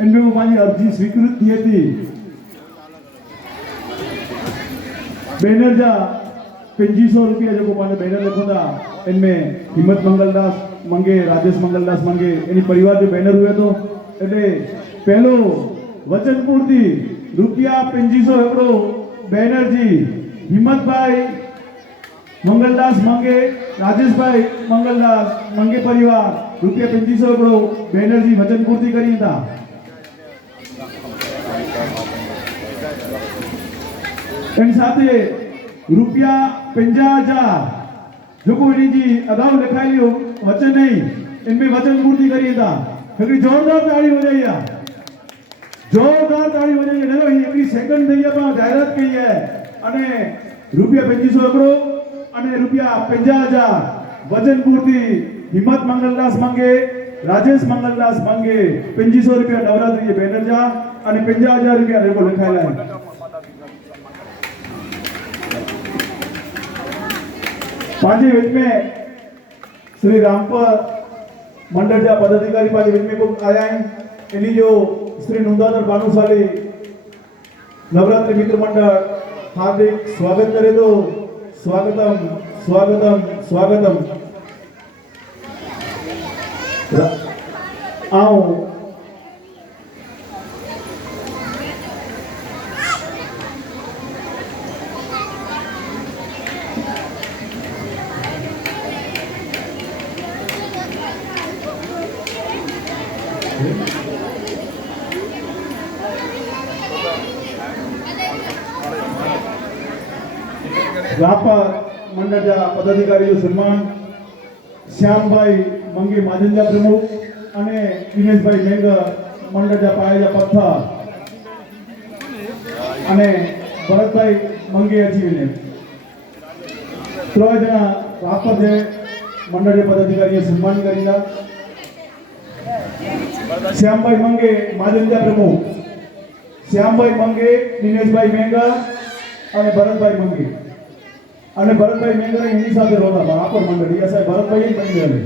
इनमें वो पानी अर्जी स्वीकृत थी थी बैनर जा 2500 रुपया जो पाने बैनर लिखो था इनमें हिम्मत मंगलदास मंगे राजेश मंगलदास मंगे इन्हीं परिवार जो बैनर हुए तो એટલે પહેલો વચન પૂર્તિ રૂપિયા 2500 એકડો બેનરજી હિંમતભાઈ મંગલદાસ મંગે રાજેશભાઈ મંગલદાસ મંગે પરિવાર રૂપિયા 2500 એકડો બેનરજી વચન પૂર્તિ કરી હતા એની સાથે રૂપિયા 50000 जो कोई जी अगाऊ लिखाई वचन नहीं इनमें वचन पूर्ति करी था क्योंकि जोरदार ताड़ी हो जाइए जोरदार ताड़ी हो जाइए नहीं एक सेकंड થઈ ગયા પણ જાહેરાત કરી है અને રૂપિયા 2500 એકડો અને રૂપિયા 50000 વચન પૂર્તિ હિંમત મંગલદાસ મંગે રાજેશ મંગલદાસ મંગે 2500 રૂપિયા નવરાત્રી બેનર જા અને 50000 રૂપિયા રેકો લખાયેલા है पांचे विच में श्री रामपुर मंडल जा पदाधिकारी पांचे विच में को आया है इन्हीं जो श्री नुंदाधर भानुशाली नवरात्रि मित्र मंडल हार्दिक स्वागत करे तो स्वागतम स्वागतम स्वागतम आओ रापा मंडल जा पदाधिकारी सम्मान श्याम भाई मंगे माजंजा प्रमुख अने दिनेश भाई मेंग मंडल जा पाया पत्था अने भरत भाई मंगे अचीवने त्रण जना रापा जे मंडल जे पदाधिकारी सम्मान करीला श्याम भाई मंगे माजंजा प्रमुख श्याम भाई मंगे दिनेश भाई मेंगा अने भरत भाई मंगे અને ભરતભાઈ મેંગરા એની સાથે રોતા પણ આપર મંડળી સાહેબ ભરતભાઈ જ બની ગયેલી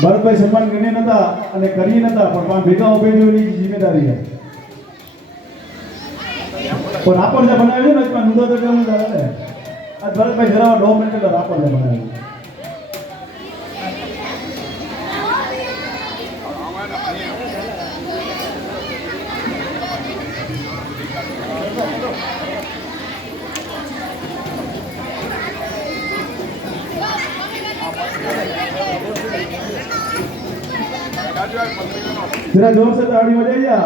ભરતભાઈ સન્માન કરીને નતા અને કરી નતા પણ ભેગા ઉભેલીઓની જિમ્મેદારી છે પણ આપર જે બનાવ્યું ને પણ નુંદા તો કેવું ચાલે આ ભરતભાઈ જરા ડો મિનિટ આપર જે બનાવ્યું जरा जोर से ताड़ी हो जाइए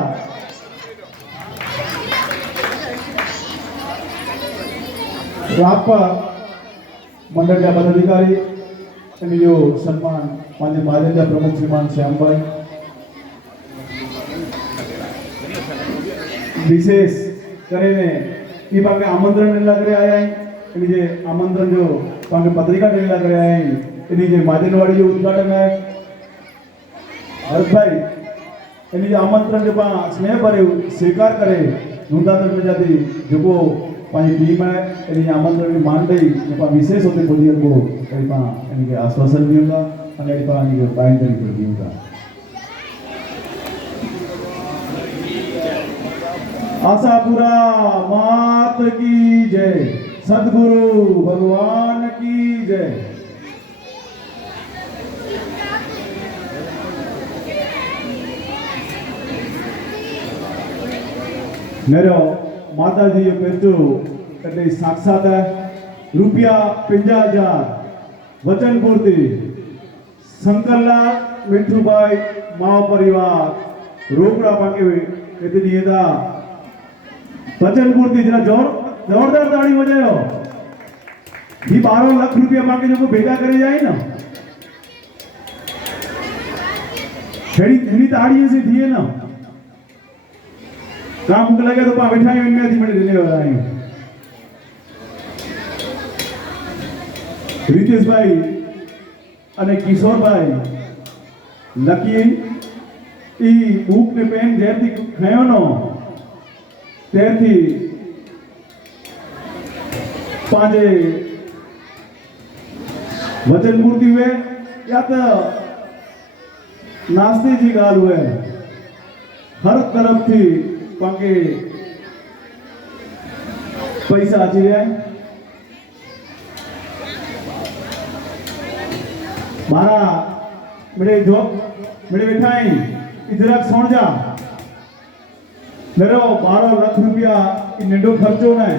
रापा मंडल का पदाधिकारी जो सम्मान मान्य महाजन प्रमुख श्रीमान श्याम भाई विशेष કરીને એ પાકે આમંત્રણ લેલા કરે આયા એની જે આમંત્રણ જો પાકે પત્રિકા લેલા કરે આયા એની જે માજનવાડી જે ઉદ્ઘાટન है भरत भाई एनी आमंत्रण के पा स्नेह भरे स्वीकार करे नुंदाधर में जाती जो को पाई टीम है एनी आमंत्रण की मान दई पा विशेष होते बोलिए को कई पा एनी के आश्वासन भी होगा અને એ પા એની બાંધણી પર भी होगा आशापुरा मात की जय सद्गुरु भगवान की जय मेरे माता जी पेचो એટલે સાક્ષાત રૂપિયા 50000 વચન પૂર્તિ શંકરલાલ મિઠુભાઈ માવ પરિવાર રોકડા પાકે એતની એદા વચન પૂર્તિ જરા જોરદાર તાળી બજાયો ये 12 लाख रुपया पाके जो भेगा करे जाए ना हेड़ी ताड़ी से दिए ना काम मुक लगे तो पा बैठाई इनमें थी मड़ी ले आई रितेश भाई अने किशोर भाई लकी ई बुक ने पेन जेरती खयो नो तेरती पांचे वचन पूर्ति हुए या तो नास्ते जी गाल हुए हर तरफ थी पाके पैसा अची रहा है। मारा मेरे जो मेरे बैठा ही इधर सोन जा मेरे 12 लाख रुपया निंडो खर्चो ना है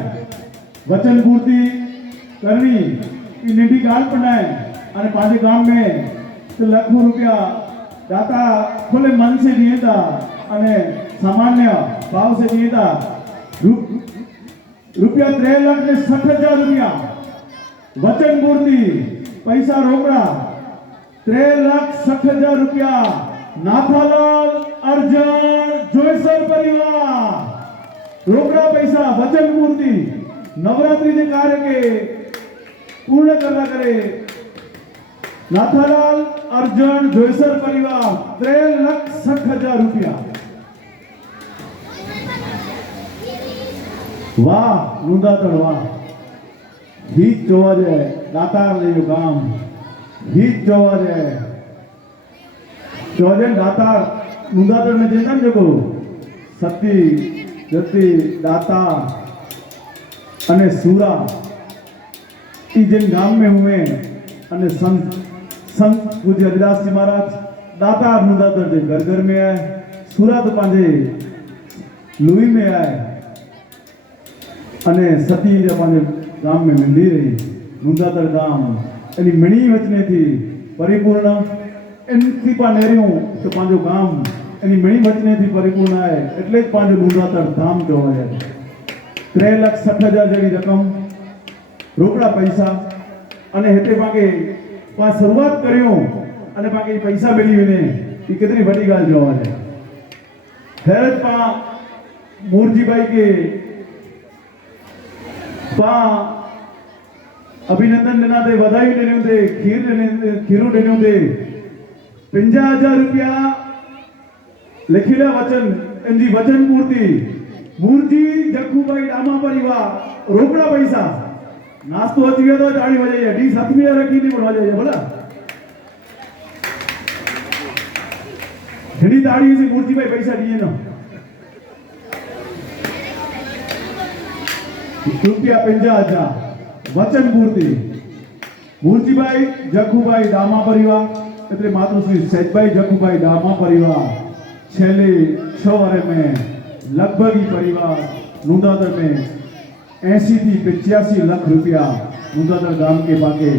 वचन पूर्ति करनी निंडी गाल पड़ना है अने पांचे गांव में तो लाखों रुपया दाता खुले मन से दिए था अने सामान्य भाव से दिए था रुपया 3,60,000 रुपया वचन पूर्ति पैसा रोकड़ा 3,60,000 रुपया नाथालाल अर्जन जोयसर परिवार रोकड़ा पैसा वचन पूर्ति नवरात्रि के कार्य के पूर्ण करना करे नाथालाल अर्जन जोयसर परिवार 3,60,000 रुपया। वाह नुंदातड़ वाह हीच जोवा जे दातार लेयो काम हीच जोवा जे दातार नुंदातड़ में जेता ने जो सती जति दाता अने सूरा ई जिन गाम में हुए अने संत पूज्य हरिदास जी महाराज दातार नुंदातड़ जे घर घर में आए सूरा तो पांजे लुई में आए अने सती जे पांजे गाम में मिली रही नुंदातड़ गाम एनी मणी वचने थी परिपूर्ण एनथी पा नेरियो तो पांजो गाम एनी मणी वचने थी परिपूर्ण आए એટલે જ पांजो नुंदातड़ धाम कहेवाय 3,60,000 જેવી રકમ રોકડા પૈસા અને હેતે પાકે પા શરૂઆત કર્યો અને પાકે પૈસા મેળવીને એ કેટલી વડી ગાલ જોવા છે ખેરત પા મૂરજીભાઈ के पा अभिनंदन देना थे बधाई देने थे खीरू देने थे 50,000 रुपया लिखिला वचन एमजी वचन पूर्ति मूर्ति जखुभाई डामा परिवार रोकड़ा पैसा नास्तो अची गयो तो ताड़ी वजाई डी सतमी रखी नहीं पण वजाई बोला घणी ताड़ी से मूर्ति भाई पैसा दिए ना रुपया 50,000 वचन पूर्ति मूर्तिभाई जखुभाई डामा परिवार એટલે માતૃશ્રી સૈદભાઈ જખુભાઈ डामा परिवार छेले 6 वर्ष में लगभग ही परिवार नुंदातड़ में 80 થી 85 लाख रुपया नुंदातड़ गाम के पाके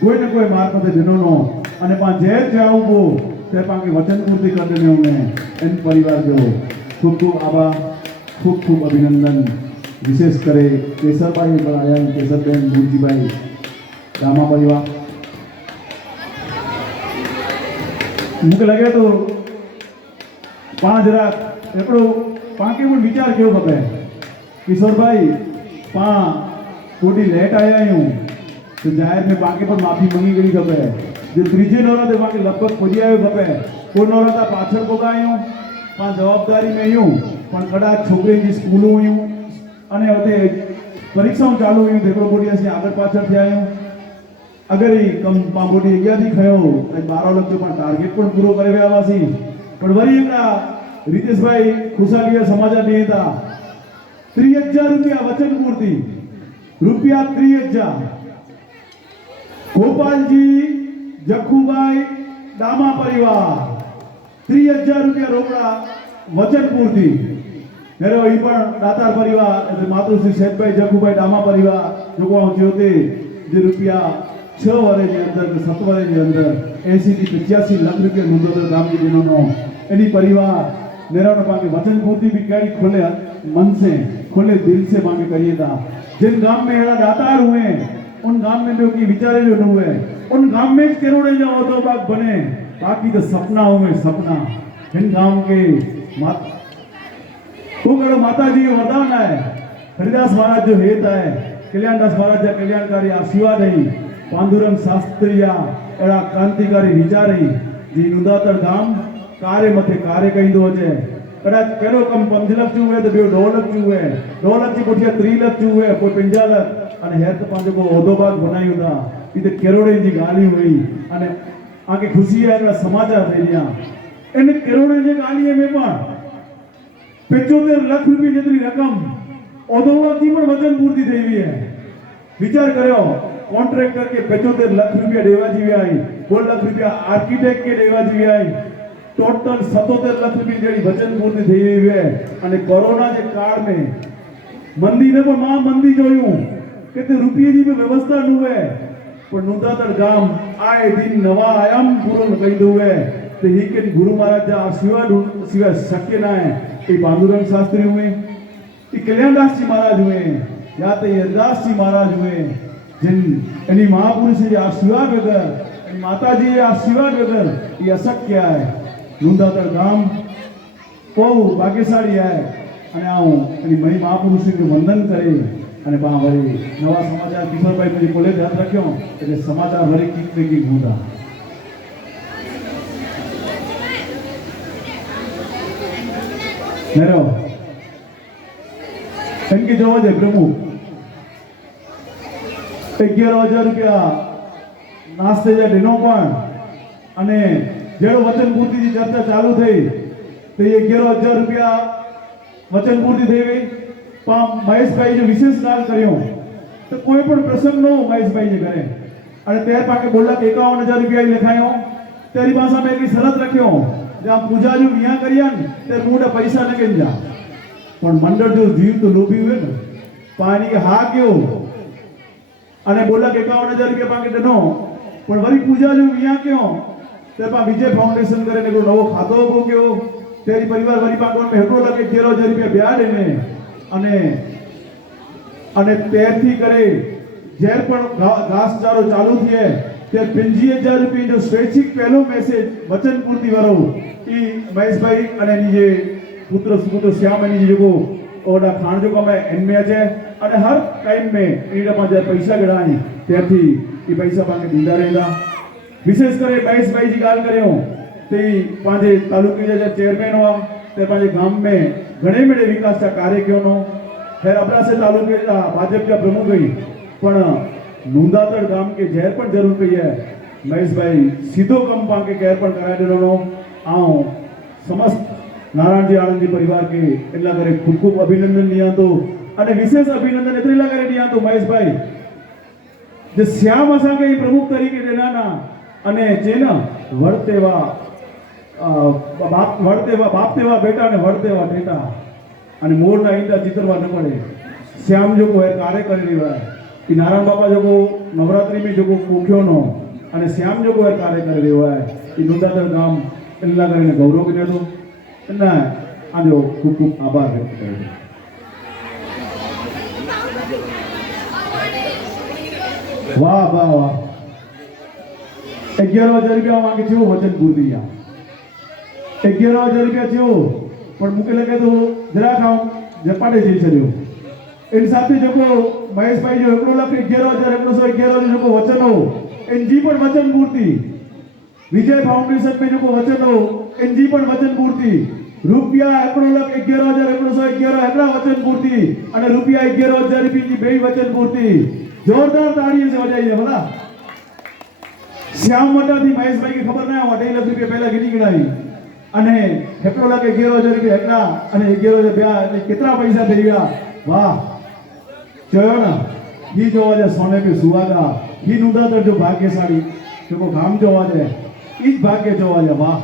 कोई न कोई मार्फते दिनोनो અને પા જે જાવબો તે પાકે વચન પૂર્તિ कर देने उन्हें इन परिवार जो खूब खूब आभार खूब खूब अभिनंदन विशेष करे केसरभाई बनाया केसरबेन मूर्तिभाई डामा परिवार मुझे लगे तो 5 लाख एकड़ो पाके पण विचार क्यों खपे किशोर भाई पा थोड़ी लेट आया हूँ तो जाहिर में पाके पर माफी मंगी गई खपे जो त्रीजे नौरा ते पाके लगभग खोजी आयो खपे को नौरा ता पाछळ पोगायो पा जवाबदारी में हूँ पण कदाच छोकरी जी स्कूल हूँ અને હવે પરીક્ષાઓ ચાલુ હોય દેખો બોડિયા से આગળ પાછળ થયા અગર ઈ કમ બોડી 11 થી ખયો 12 લક્ષ પણ ટાર્ગેટ પણ પૂરો કરી આવ્યાવાસી પણ વરી એકડા રીતેશભાઈ ખુશાલીયા સમાચાર નહીં હતા 30,000 रुपया वचन पूर्ति रुपया 30,000 गोपालजी जखुभाई डामा परिवार 30,000 रुपया रोकड़ा वचन पूर्ति मेरे वही पर दातार परिवार એટલે માતૃશ્રી સૈદભાઈ જખુભાઈ डामा परिवार जो को ज्योति जे रुपया 6 वर्ष के अंदर 7 वर्ष के अंदर 80 થી 85 लाख रुपया नुंदातड़ गाम के दिनों एनी परिवार नेरानो पाके वचन पूर्ति भी कड़ी खोले मन से खोले दिल से मांगे करिए था जिन गांव में एड़ा दातार हुए उन गांव में जो की विचारे जो न हुए उन गांव में करोड़ों जो तो बाग बने बाकी तो सपना हुए सपना जिन गांव के तो करो माता जी वरदान है हरिदास महाराज जो हेत है कल्याणदास महाराज कल्याणकारी आशीर्वाद है पांडुरंग शास्त्रीया एड़ा क्रांतिकारी विचार है जी नुंदातड़ गाम कार्य मथे कार्य कहींदो छे कदाच पेलो कम 5 लाख चू है तो बे 2 लाख चू है 2 लाख की पुठिया 3 लाख चू है कोई 50 लाख अने हेर तो पांचो को ओदो भाग बनायो था इते करोड़े जी गाली हुई अने आके खुशी है समाचार થઈ રહ્યા એને કરોડે જે ગાલી में पण ₹75 લાખ જેટલી રકમ ઓદોવાથી પણ વચન પૂર્તિ થઈ છે. વિચાર કર્યો કોન્ટ્રાક્ટર કે ₹75 લાખ દેવા જેવી આવી, ₹12 લાખ આર્કિટેક્ટ કે દેવા જેવી આવી, टोटल 77 लाख रुपया जेडी वचन पूर्ति થઈ રહી છે. અને કોરોના જે કાળ में મંદીને પણ માં મંદી જોયું કે તે રૂપિયાની भी व्यवस्था નું है, પણ નુંદાતર ગામ આए दिन नवा आयाम पूर्ण કરી દઉં है. तो ही के गुरु महाराज आशीर्वाद सिवाय शक्य ना है. ये पांडुरंग शास्त्री हुए, ये कल्याणदास जी महाराज हुए, या तो हरिदास जी महाराज हुए, जिन यानी महापुरुष जी आशीर्वाद वगैरह, माता जी आशीर्वाद वगैरह ये अशक्य है. नुंदातड़ गाम બહુ ભાગ્યશાળી है. અને આવું એની મહી મહાપુરુષને વંદન કરે અને બા વળી નવા સમાચાર કિશોરભાઈ પછી કોલેજ હાથ રાખ્યો એટલે સમાચાર વળી કીક હોતા. મેરો એનકી જોવા જાય પ્રમુખ 11,000 રૂપિયા નાસ્તે જાય ડેનો પણ. અને જેડો વચન પૂર્તિની ચર્ચા ચાલુ થઈ તો 11,000 રૂપિયા વચન પૂર્તિ થઈ ગઈ. પણ મહેશભાઈ જો વિશેષ કામ કર્યો તો કોઈ પણ પ્રસંગ નો મહેશભાઈ કરે અને ત્યાર પાકે બોલા 51,000 રૂપિયા લખાયો. તેરી ભાષા में एक शरत रख्यो जब पूजा जो विया करिया ने ते मोटा पैसा लगे जा. पण मंडळ जो जीव तो लोभी हुए ने पानी के हा क्यों અને બોલા 51,000 રૂપિયા પાકે દેનો. પણ વરી પૂજા જો વિયા क्यों તે પા વિજય ફાઉન્ડેશન કરે ને નવો ખાતો ઉભો ક્યો તેરી પરિવાર વરી પાકોન में હેટો લગે 13,000 રૂપિયા ब्याह देने અને અને તેરથી કરે જેર પણ ઘાસચારો ચાલુ થયે તે 50,000 રૂપિયા જો સ્વૈચ્છિક પહેલો મેસેજ વચન પૂર્તિ વાળો ઈ મહેશભાઈ અને એની જે પુત્ર સુપુત્ર શ્યામ એની જે લોકો ઓડા ખાણ જો કમે એનમે છે અને હર ટાઈમ में ઈડા 5,000 પૈસા ગણાય ત્યારથી ઈ પૈસા પાકે દીધા રહેલા. विशेष करे महेशभाई जी गाल करियो ते पांजे तालुके जे चेयरमैन हुआ ते पांजे गाम में घणे मेडे विकास का कार्य क्यों नो खैर अबरासे तालुके भाजप का प्रमुख गई पण नुंदातड़ गाम के जहर पण जरूर पई है. महेशभाई सीधो कम पाके केर पण कराय देनो नो आओ समस्त नारायण जी आनंद जी परिवार के એટલા કરે खूब खूब अभिनंदन लिया तो અને विशेष अभिनंदन એટલા કરે लिया तो महेशभाई जे श्याम असा के प्रमुख तरीके देना ना અને જેના વળતેવા બાપ તેવા બેટા ને વળતેવા ટેટા અને મોરના ઈંડા ચિતરવા ન પડે. શ્યામ જો કોઈ કાર્ય કરી રહ્યા कि नारायण बाबा जो नवरात्रि में जो मुख्यो नो અને શ્યામ જો કોઈ કાર્ય કરી રહ્યો હોય એ નુંદાતળ ગામ એટલા કરીને ગૌરવ કર્યો હતો. અને આજો ખૂબ ખૂબ આભાર વ્યક્ત કર્યો. વાહ વાહ વાહ. 11,000 રૂપિયા માંગે છે વચન પૂર્તિ. 11,000 રૂપિયા થયો પણ મૂકે લગે તો જરા ખાવ જપાટે જઈ છર્યો. એની સાથે જો મહેશભાઈ જો 1 લાખ 11,000 111,000 जो वचन हो एनजी पण वचन पूर्ति. विजय फाउंडेशन में जो वचन हो एनजी पण वचन पूर्ति. रुपया 1 लाख 11,000 111 एकड़ा वचन पूर्ति અને રૂપિયા 11,000 રૂપિયાની બે વચન પૂર્તિ. जोरदार ताड़ीओ से बजाइए भला. श्याम मटाથી મહેશભાઈ की खबर ना 2.5 लाख રૂપિયા પહેલા ગીની ગણાઈ અને 1 લાખ 11,000 રૂપિયા એકલા અને 11,000 ब्याह એટલે કેટલા પૈસા થઈ ગયા. वाह જોયો ના ही જોવા જાય સોને पे સુહાગા. ही नुंदातड़ जो भाग्यशाली जो गाम જોવા જાય ई ज भाग्य જોવા જાય. वाह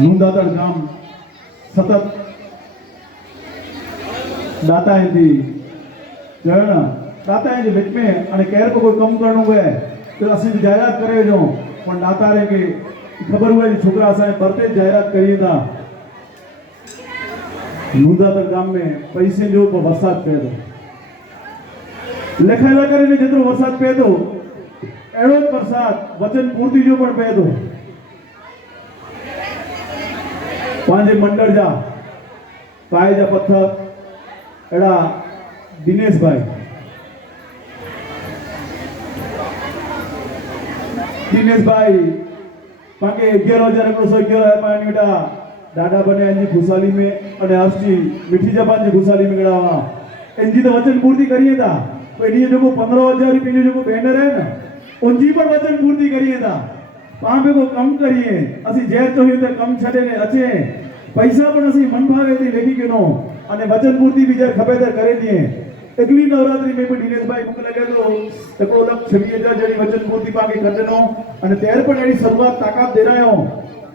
नुंदातड़ गाम सतत दाता है थी जो है ना दाता है जो बीच में अने केर को कोई कम करनो है तो असली जायरात करे जो पण दाता रे के खबर हुए छोकरा असाए बरते जायरात करी था. नुंदातड़ गाम में पैसे जो वरसाद पैदो लखायला करे जेतरो वरसाद पैदो एड़ो वरसाद वचन पूर्ति जो पण पैदो. पांजे मंडळ जा पाए जा पत्थर एड़ा दिनेश भाई पाके 11,000 111 पानी बेटा दादा बने एनजी खुशाली में अने हर्षजी मीठी जबान जी खुशाली में गड़ावा एनजी तो वचन पूर्ति करिए था एनी जो 15,000 रुपये जो बैनर है ना उनकी पण वचन पूर्ति करिए था पांबे को कम करिए असी जे चाहिए तो कम छडे ने अचे पैसा पण असी मन भावे थी लेखी के नो અને વચન પૂર્તિ બી જે ખબે તે કરી દીએ એકલી નવરાત્રી में પણ દિનેશભાઈ મુક લગે તો તકો લખ 26,000 જેની વચન પૂર્તિ પાકે કરનો અને તેર પણ એની શરૂઆત તાકાત દે રહ્યો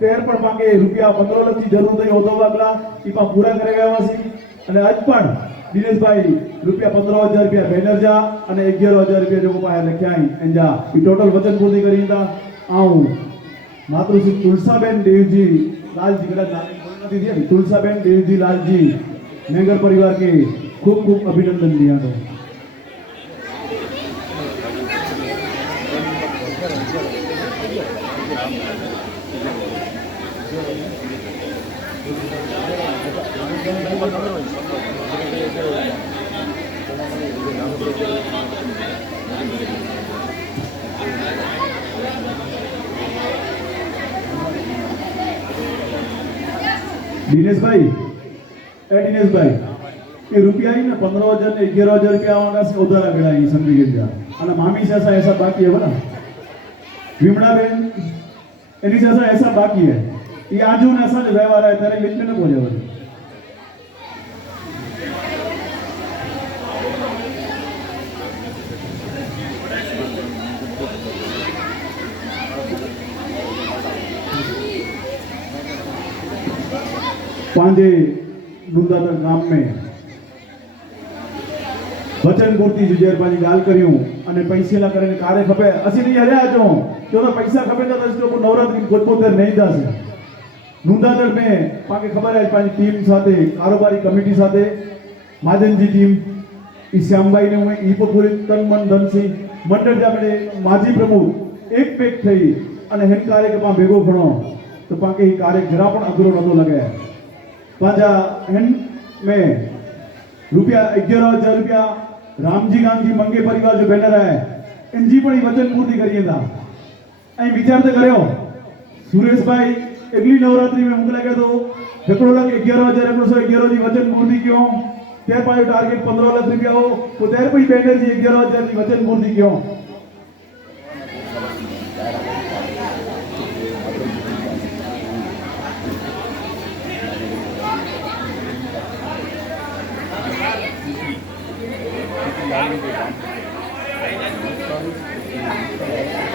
તેર પણ પાકે રૂપિયા 15 લાખ ની જરૂર થઈ ઓતો વાગલા ઈપા પૂરા કરે ગયા વાસી અને આજ પણ દિનેશભાઈ રૂપિયા 15,000 રૂપિયા બેનર જા અને 11,000 રૂપિયા જો પાયા લખ્યા એંજા ઈ ટોટલ વચન પૂર્તિ કરી તા આઉં માતૃશ્રી તુલસાબેન દેવજી લાલજી કડા નામે બોલ નથી દિયા તુલસાબેન દેવજી લાલજી मेंगर परिवार के खूब खूब अभिनंदन दिया तो दिनेश भाई ये रुपया ही ना 15,000 ने 11,000 रुपया आवागा से उधार गया ही समझी गया અને મામી से ऐसा बाकी है बोला विमला बेन एनी से ऐसा बाकी है ये आजू ने ऐसा व्यवहार है तेरे लिस्ट में न बोले बोले पांजे नुंदातर गाम में वचन पूर्ति जुजेर पाजी गाल करियो અને પૈસેલા કરીને કાર્ય ખપે અસી નહીં હર્યા જો તો પૈસા ખપે તો લોકો નવરાત્રી ગોતપોતર નહીં દાસે નુંદાદર में પાકે ખબર है પાજી ટીમ સાથે કારોબારી કમિટી સાથે માજનજી ટીમ ઈ શ્યામભાઈ ને હું ઈ પૂરી તન મન ધન થી મંડળ જામડે માજી પ્રમુખ એક પેક થઈ અને હેન કાર્ય કે પા ભેગો ભણો તો પાકે ઈ કાર્ય જરા પણ અઘરો નતો લાગે पांजा हेन में रुपया 11,000 रुपया रामजी गांधी मंगे परिवार जो बैनर है इनजी पण वचन पूर्ति करिए था अई विचार तो करो सुरेश भाई अगली नवरात्रि में मुक लगे तो एकड़ो लाख 11,000 111 जी वचन पूर्ति क्यों तेर पायो टारगेट 15 लाख रुपया हो तो तेर पई बैनर जी 11,000 जी वचन पूर्ति क्यों